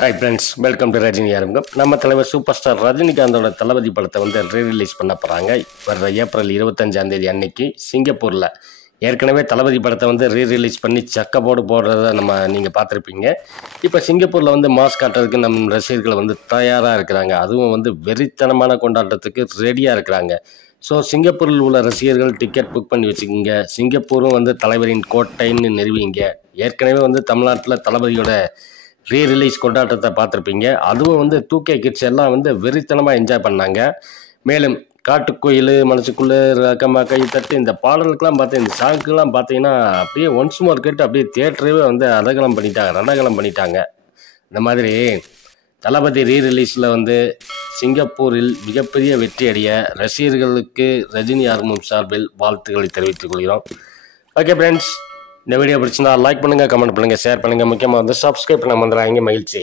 Hi friends, welcome to Rajini ஆரம்பம். நம்ம தலைவர் சூப்பர் ஸ்டார் ரஜினிகாந்தோட தளபதி படத்தை வந்து ரீரிலீஸ் பண்ண போகிறாங்க. வர்ற ஏப்ரல் 25 அன்னைக்கு சிங்கப்பூரில். ஏற்கனவே தளபதி படத்தை வந்து ரீரிலீஸ் பண்ணி சக்கப்போடு போடுறத நீங்கள் பார்த்துருப்பீங்க. இப்போ சிங்கப்பூரில் வந்து மாஸ் காட்டுறதுக்கு நம் ரசிகர்கள் வந்து தயாராக இருக்கிறாங்க. அதுவும் வந்து வெறித்தனமான கொண்டாட்டத்துக்கு ரெடியாக இருக்கிறாங்க. ஸோ சிங்கப்பூரில் உள்ள ரசிகர்கள் டிக்கெட் புக் பண்ணி வச்சுக்கிங்க. சிங்கப்பூரும் வந்து தலைவரின் கோட்டைன்னு நிறுவிங்க. ஏற்கனவே வந்து தமிழ்நாட்டில் தளபதியோட ரீரிலீஸ் கொண்டாட்டத்தை பார்த்துருப்பீங்க. அதுவும் வந்து 2K கிட்ஸ் எல்லாம் வந்து வெறித்தனமாக என்ஜாய் பண்ணாங்க. மேலும் காட்டுக்குயில் மனசுக்குள்ளே ரக்கமாக கை தட்டு இந்த பாடலுக்கெல்லாம் பார்த்து இந்த சாங்குக்கெல்லாம் பார்த்தீங்கன்னா அப்படியே ஒன்ஸ் மோர் கேட்டு அப்படியே தியேட்டரவே வந்து ரணகலம் பண்ணிட்டாங்க. இந்த மாதிரி தளபதி ரீரிலீஸில் வந்து சிங்கப்பூரில் மிகப்பெரிய வெற்றி அடைய ரசிகர்களுக்கு ரஜினி ஆர்மம் சார்பில் வாழ்த்துக்களை தெரிவித்துக் கொள்கிறோம். ஓகே ஃப்ரெண்ட்ஸ், இந்த வீடியோ பிடிச்சிருந்தா லைக் பண்ணுங்கள், கமெண்ட் பண்ணுங்கள், ஷேர் பண்ணுங்கள். முக்கியமாக வந்து சப்ஸ்கிரைப் பண்ண வந்துடுறாங்க. மகிழ்ச்சி.